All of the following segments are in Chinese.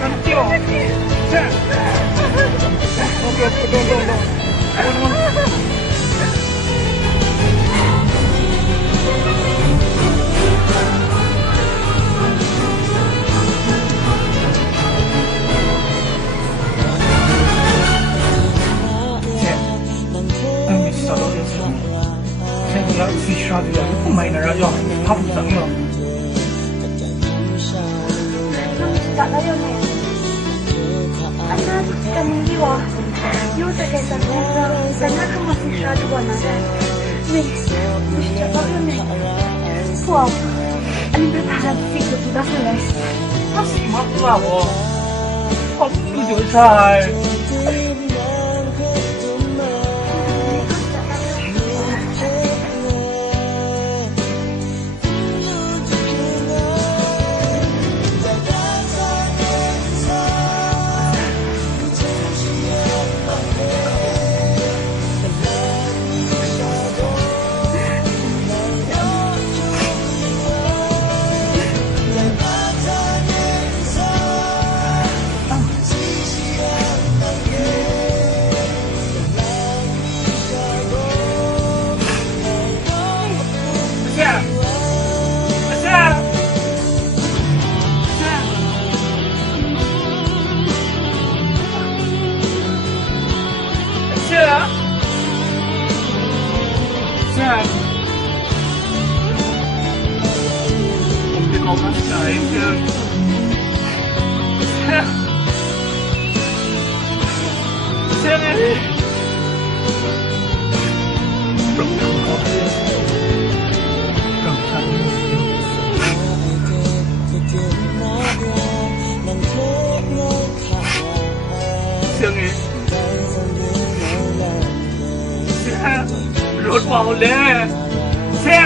很久，是。要去刷这个，不买那要他不整了。Chọn bao nhiêu này? Anh cần mình đi bỏ. Yêu tại cái sân này giờ, sân nó không có gì sao cho bọn nó đây. Mình chọn bao nhiêu này? Wow, anh biết làสิ่งที่คุณได้เลย 他喜欢不啦我？他不韭菜。รถเบาเลยเสีย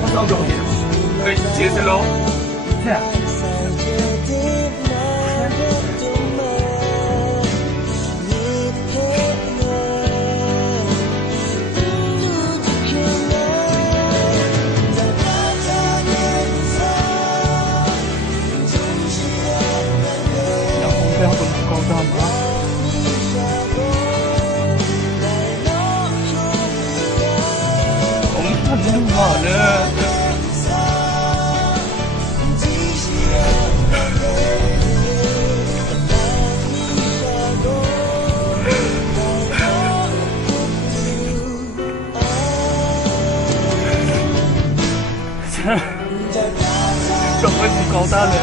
我上重点可以接着喽เสีย这样不能高大吗？我们看这么呢？怎么是高大呢？